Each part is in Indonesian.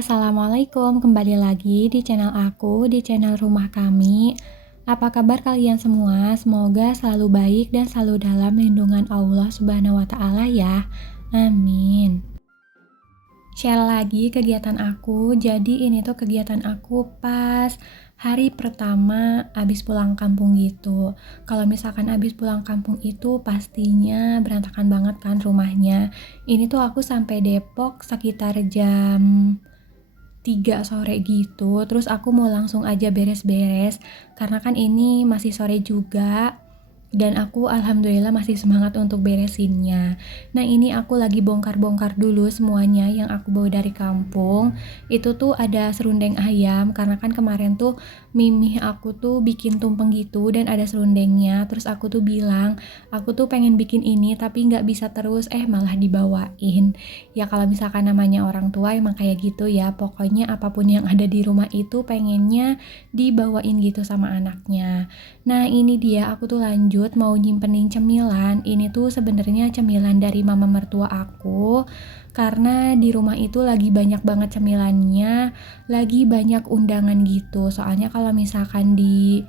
Assalamualaikum, kembali lagi di channel aku, di channel rumah kami. Apa kabar kalian semua? Semoga selalu baik dan selalu dalam lindungan Allah Subhanahu wa Ta'ala ya. Amin. Share lagi kegiatan aku. Jadi ini tuh kegiatan aku pas hari pertama abis pulang kampung gitu. Kalau misalkan abis pulang kampung itu pastinya berantakan banget kan rumahnya. Ini tuh aku sampai Depok sekitar jam 3 sore gitu. Terus aku mau langsung aja beres-beres karena kan ini masih sore juga. Dan aku alhamdulillah masih semangat untuk beresinnya. Nah ini aku lagi bongkar-bongkar dulu semuanya yang aku bawa dari kampung. Itu tuh ada serundeng ayam karena kan kemarin tuh mimih aku tuh bikin tumpeng gitu dan ada serundengnya. Terus aku tuh bilang aku tuh pengen bikin ini tapi nggak bisa terus, malah dibawain. Ya kalau misalkan namanya orang tua emang kayak gitu ya, pokoknya apapun yang ada di rumah itu pengennya dibawain gitu sama anaknya. Nah ini dia aku tuh lanjut mau nyimpenin cemilan. Ini tuh sebenarnya cemilan dari mama mertua aku. Karena di rumah itu lagi banyak banget cemilannya, lagi banyak undangan gitu. Soalnya kalau misalkan di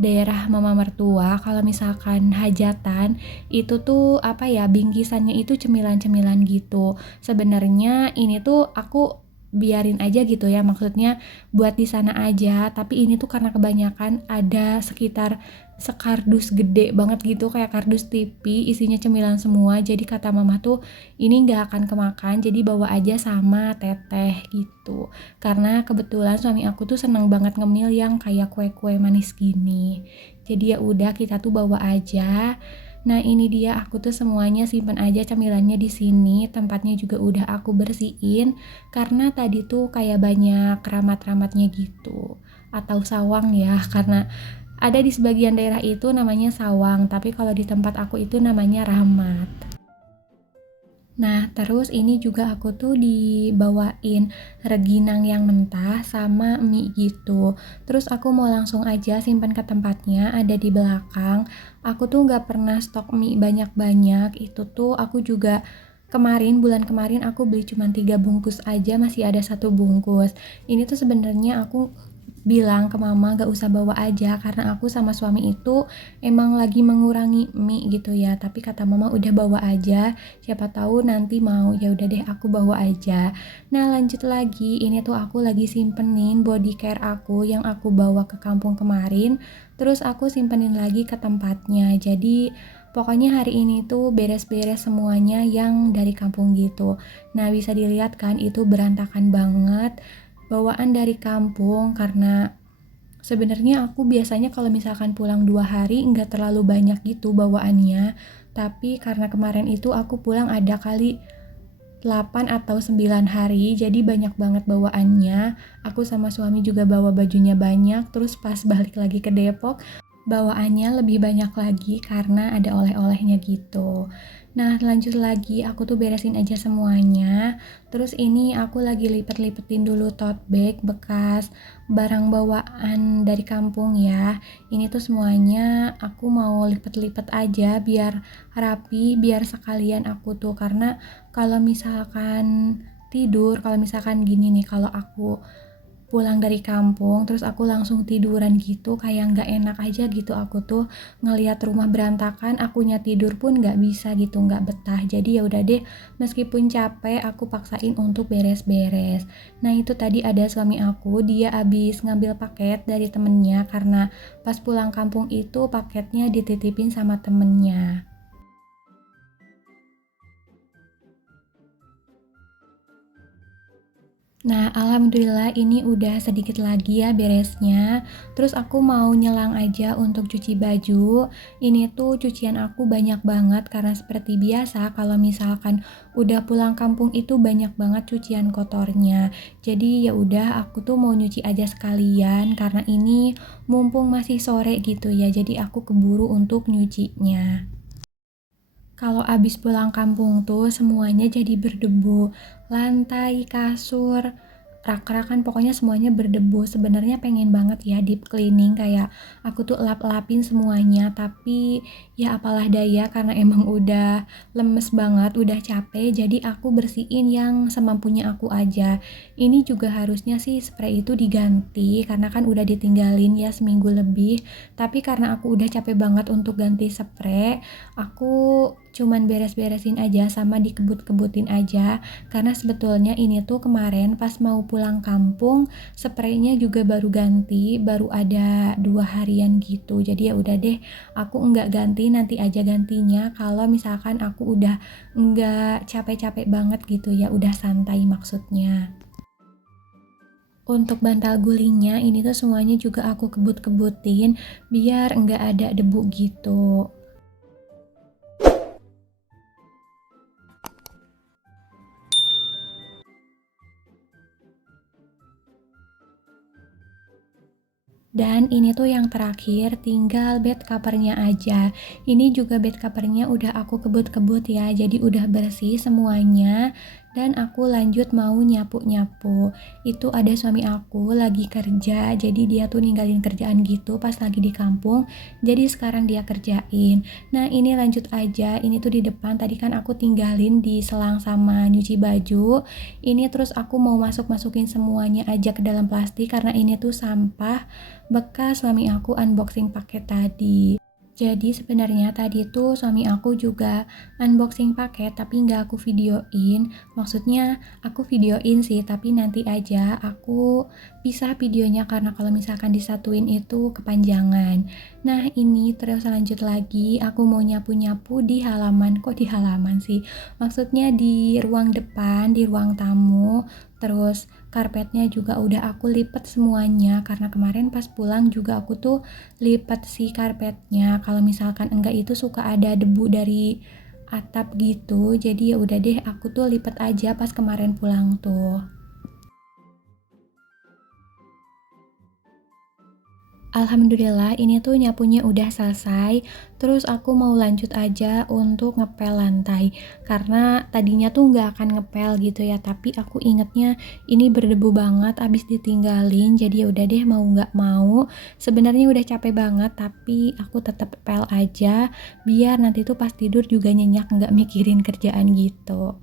daerah mama mertua, kalau misalkan hajatan, itu tuh apa ya, bingkisannya itu cemilan-cemilan gitu. Sebenarnya ini tuh aku biarin aja gitu ya, maksudnya buat di sana aja, tapi ini tuh karena kebanyakan ada sekitar sekardus gede banget gitu, kayak kardus TV isinya cemilan semua. Jadi kata mama tuh ini nggak akan kemakan, jadi bawa aja sama teteh gitu. Karena kebetulan suami aku tuh seneng banget ngemil yang kayak kue-kue manis gini. Jadi ya udah kita tuh bawa aja. Nah ini dia aku tuh semuanya simpen aja cemilannya di sini. Tempatnya juga udah aku bersihin karena tadi tuh kayak banyak keramat-keramatnya gitu. Atau sawang ya, karena ada di sebagian daerah itu namanya sawang, tapi kalau di tempat aku itu namanya rahmat. Nah, terus ini juga aku tuh dibawain rengginang yang mentah sama mie gitu. Terus aku mau langsung aja simpan ke tempatnya, ada di belakang. Aku tuh nggak pernah stok mie banyak-banyak. Itu tuh aku juga bulan kemarin aku beli cuma 3 bungkus aja, masih ada 1 bungkus. Ini tuh sebenarnya aku bilang ke mama gak usah bawa aja karena aku sama suami itu emang lagi mengurangi mie gitu ya, tapi kata mama udah bawa aja, siapa tahu nanti mau. Ya udah deh aku bawa aja. Nah lanjut lagi, ini tuh aku lagi simpenin body care aku yang aku bawa ke kampung kemarin, terus aku simpenin lagi ke tempatnya. Jadi pokoknya hari ini tuh beres-beres semuanya yang dari kampung gitu. Nah bisa dilihat kan itu berantakan banget bawaan dari kampung, karena sebenarnya aku biasanya kalau misalkan pulang 2 hari nggak terlalu banyak gitu bawaannya, tapi karena kemarin itu aku pulang ada kali 8 atau 9 hari, jadi banyak banget bawaannya. Aku sama suami juga bawa bajunya banyak, terus pas balik lagi ke Depok, bawaannya lebih banyak lagi karena ada oleh-olehnya gitu. Nah lanjut lagi, aku tuh beresin aja semuanya. Terus ini aku lagi lipet-lipetin dulu tote bag bekas barang bawaan dari kampung ya. Ini tuh semuanya aku mau lipet-lipet aja biar rapi, biar sekalian aku tuh, karena kalau misalkan kalau misalkan gini nih, kalau aku pulang dari kampung terus aku langsung tiduran gitu kayak nggak enak aja gitu. Aku tuh ngelihat rumah berantakan, akunya tidur pun nggak bisa gitu, nggak betah. Jadi ya udah deh, meskipun capek aku paksain untuk beres-beres. Nah itu tadi ada suami aku, dia abis ngambil paket dari temennya karena pas pulang kampung itu paketnya dititipin sama temennya. Nah, alhamdulillah ini udah sedikit lagi ya beresnya. Terus aku mau nyelang aja untuk cuci baju. Ini tuh cucian aku banyak banget karena seperti biasa kalau misalkan udah pulang kampung itu banyak banget cucian kotornya. Jadi ya udah aku tuh mau nyuci aja sekalian karena ini mumpung masih sore gitu ya. Jadi aku keburu untuk nyucinya. Kalau abis pulang kampung tuh semuanya jadi berdebu. Lantai, kasur, rak-rak kan pokoknya semuanya berdebu. Sebenarnya pengen banget ya deep cleaning, kayak aku tuh lap-lapin semuanya, tapi ya apalah daya karena emang udah lemes banget, udah capek, jadi aku bersihin yang semampunya aku aja. Ini juga harusnya sih spray itu diganti karena kan udah ditinggalin ya seminggu lebih, tapi karena aku udah capek banget untuk ganti spray, aku cuman beres-beresin aja sama dikebut-kebutin aja, karena sebetulnya ini tuh kemarin pas mau pulang kampung spraynya juga baru ganti, baru ada 2 harian gitu. Jadi ya udah deh, aku enggak ganti, nanti aja gantinya kalau misalkan aku udah enggak capek-capek banget gitu ya, udah santai maksudnya. Untuk bantal gulingnya ini tuh semuanya juga aku kebut-kebutin biar enggak ada debu gitu. Dan ini tuh yang terakhir, tinggal bed covernya aja. Ini juga bed covernya udah aku kebut-kebut ya, jadi udah bersih semuanya. Dan aku lanjut mau nyapu-nyapu. Itu ada suami aku lagi kerja, jadi dia tuh ninggalin kerjaan gitu pas lagi di kampung. Jadi sekarang dia kerjain. Nah ini lanjut aja, ini tuh di depan tadi kan aku tinggalin di selang sama nyuci baju. Ini terus aku mau masukin semuanya aja ke dalam plastik karena ini tuh sampah bekas suami aku unboxing paket tadi. Jadi sebenarnya tadi tuh suami aku juga unboxing paket tapi nggak aku videoin. Maksudnya aku videoin sih tapi nanti aja aku pisah videonya karena kalau misalkan disatuin itu kepanjangan. Nah ini terus lanjut lagi, aku mau nyapu-nyapu di halaman. Kok di halaman sih? Maksudnya di ruang depan, di ruang tamu. Terus karpetnya juga udah aku lipet semuanya karena kemarin pas pulang juga aku tuh lipat si karpetnya. Kalau misalkan enggak itu suka ada debu dari atap gitu, jadi ya udah deh aku tuh lipat aja pas kemarin pulang tuh. Alhamdulillah ini tuh nyapunya udah selesai. Terus aku mau lanjut aja untuk ngepel lantai. Karena tadinya tuh nggak akan ngepel gitu ya, tapi aku ingetnya ini berdebu banget abis ditinggalin. Jadi ya udah deh mau nggak mau. Sebenarnya udah capek banget, tapi aku tetap pel aja biar nanti tuh pas tidur juga nyenyak nggak mikirin kerjaan gitu.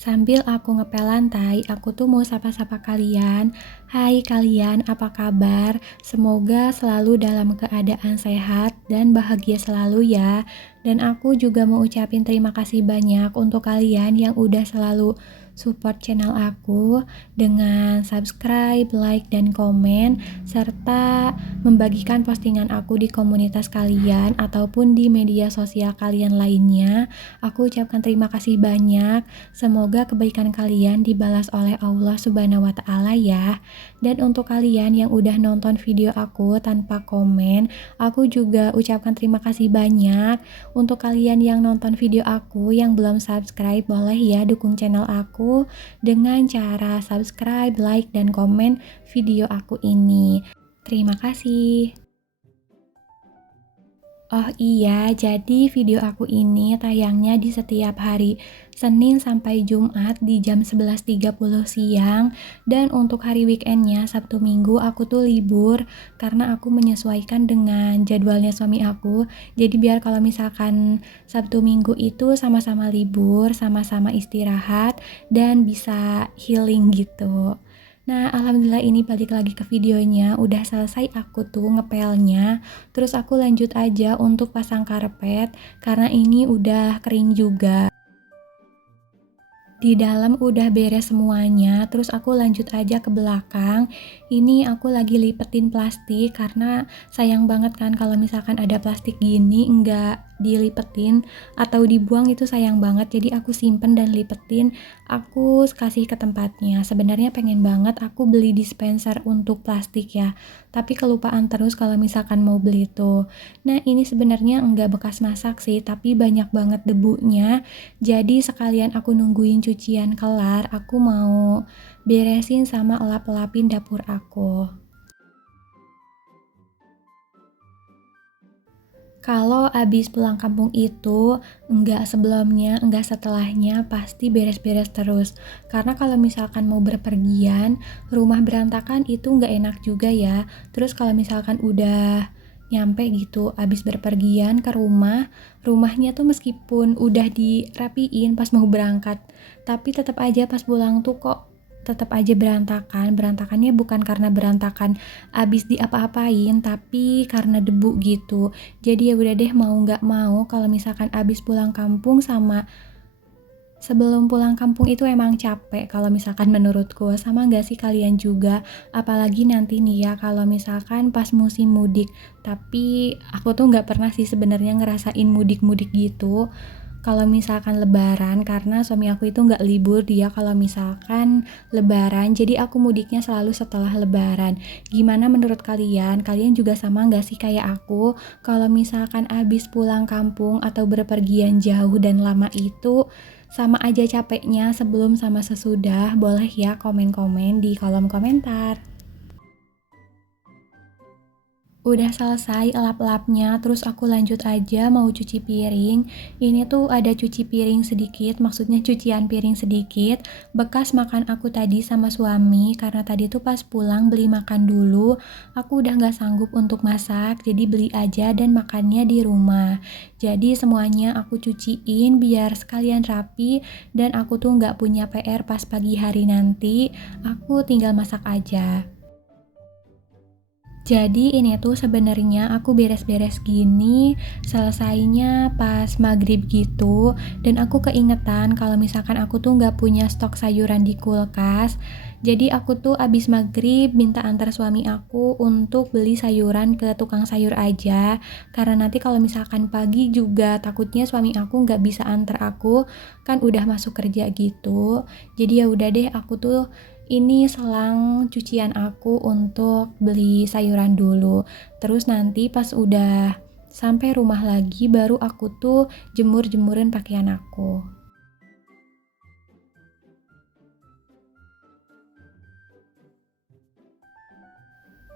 Sambil aku ngepel lantai, aku tuh mau sapa-sapa kalian. Hai kalian, apa kabar? Semoga selalu dalam keadaan sehat dan bahagia selalu ya. Dan aku juga mau ucapin terima kasih banyak untuk kalian yang udah selalu support channel aku dengan subscribe, like, dan komen, serta membagikan postingan aku di komunitas kalian ataupun di media sosial kalian lainnya. Aku ucapkan terima kasih banyak. Semoga kebaikan kalian dibalas oleh Allah Subhanahu wa Ta'ala ya. Dan untuk kalian yang udah nonton video aku tanpa komen, aku juga ucapkan terima kasih banyak. Untuk kalian yang nonton video aku yang belum subscribe, boleh ya dukung channel aku dengan cara subscribe, like, dan komen video aku ini. Terima kasih. Oh iya, jadi video aku ini tayangnya di setiap hari Senin sampai Jumat di jam 11.30 siang. Dan untuk hari weekendnya Sabtu Minggu aku tuh libur karena aku menyesuaikan dengan jadwalnya suami aku. Jadi biar kalau misalkan Sabtu Minggu itu sama-sama libur, sama-sama istirahat dan bisa healing gitu. Nah, alhamdulillah ini balik lagi ke videonya, udah selesai aku tuh ngepelnya. Terus aku lanjut aja untuk pasang karpet karena ini udah kering juga. Di dalam udah beres semuanya, terus aku lanjut aja ke belakang. Ini aku lagi lipetin plastik karena sayang banget kan kalau misalkan ada plastik gini enggak dilipetin atau dibuang itu sayang banget. Jadi aku simpen dan lipetin, aku kasih ke tempatnya. Sebenarnya pengen banget aku beli dispenser untuk plastik ya, tapi kelupaan terus kalau misalkan mau beli itu. Nah ini sebenarnya enggak bekas masak sih, tapi banyak banget debunya. Jadi sekalian aku nungguin cucian kelar, aku mau beresin sama elap-elapin dapur aku. Kalau abis pulang kampung itu, enggak sebelumnya, enggak setelahnya, pasti beres-beres terus. Karena kalau misalkan mau berpergian, rumah berantakan itu enggak enak juga ya. Terus kalau misalkan udah nyampe gitu, abis berpergian ke rumah, rumahnya tuh meskipun udah dirapiin pas mau berangkat, tapi tetap aja pas pulang tuh kok tetap aja berantakan. Berantakannya bukan karena berantakan abis diapa-apain, tapi karena debu gitu. Jadi ya udah deh, mau nggak mau kalau misalkan abis pulang kampung sama sebelum pulang kampung itu emang capek kalau misalkan menurutku. Sama nggak sih kalian juga? Apalagi nanti nih ya kalau misalkan pas musim mudik. Tapi aku tuh nggak pernah sih sebenarnya ngerasain mudik-mudik gitu kalau misalkan lebaran, karena suami aku itu nggak libur dia kalau misalkan lebaran, jadi aku mudiknya selalu setelah lebaran. Gimana menurut kalian? Kalian juga sama nggak sih kayak aku? Kalau misalkan abis pulang kampung atau berpergian jauh dan lama itu sama aja capeknya sebelum sama sesudah? Boleh ya komen-komen di kolom komentar. Udah selesai lap-lapnya, terus aku lanjut aja mau cuci piring. Ini tuh ada cuci piring sedikit, maksudnya cucian piring sedikit, bekas makan aku tadi sama suami, karena tadi tuh pas pulang beli makan dulu, aku udah gak sanggup untuk masak, jadi beli aja dan makannya di rumah. Jadi semuanya aku cuciin biar sekalian rapi, dan aku tuh gak punya PR pas pagi hari nanti, aku tinggal masak aja. Jadi ini tuh sebenarnya aku beres-beres gini selesainya pas maghrib gitu, dan aku keingetan kalau misalkan aku tuh nggak punya stok sayuran di kulkas. Jadi aku tuh abis maghrib minta antar suami aku untuk beli sayuran ke tukang sayur aja, karena nanti kalau misalkan pagi juga takutnya suami aku nggak bisa antar aku, kan udah masuk kerja gitu. Jadi ya udah deh, aku tuh ini selang cucian aku untuk beli sayuran dulu. Terus nanti pas udah sampai rumah lagi baru aku tuh jemur-jemurin pakaian aku.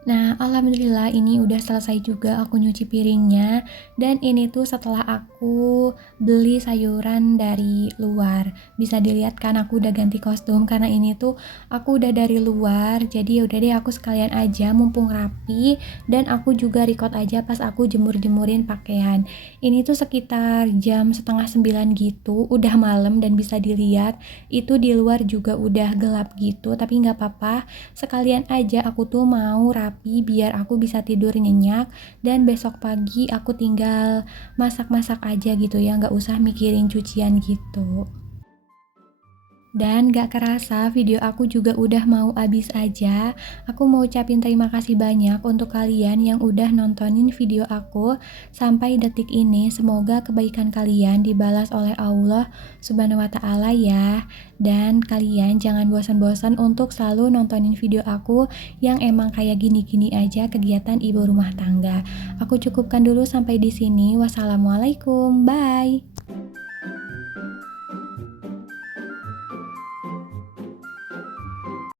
Nah, alhamdulillah ini udah selesai juga aku nyuci piringnya, dan ini tuh setelah aku beli sayuran dari luar. Bisa dilihat kan aku udah ganti kostum karena ini tuh aku udah dari luar. Jadi yaudah deh, aku sekalian aja mumpung rapi, dan aku juga record aja pas aku jemur-jemurin pakaian. Ini tuh sekitar jam setengah 9 gitu, udah malam, dan bisa dilihat itu di luar juga udah gelap gitu, tapi nggak apa-apa. Sekalian aja aku tuh mau rapi biar aku bisa tidur nyenyak, dan besok pagi aku tinggal masak-masak aja gitu ya, nggak usah mikirin cucian gitu. Dan gak kerasa video aku juga udah mau habis aja. Aku mau ucapin terima kasih banyak untuk kalian yang udah nontonin video aku sampai detik ini. Semoga kebaikan kalian dibalas oleh Allah Subhanahu wa Ta'ala ya. Dan kalian jangan bosan-bosan untuk selalu nontonin video aku yang emang kayak gini-gini aja, kegiatan ibu rumah tangga. Aku cukupkan dulu sampai di sini. Wassalamualaikum, bye.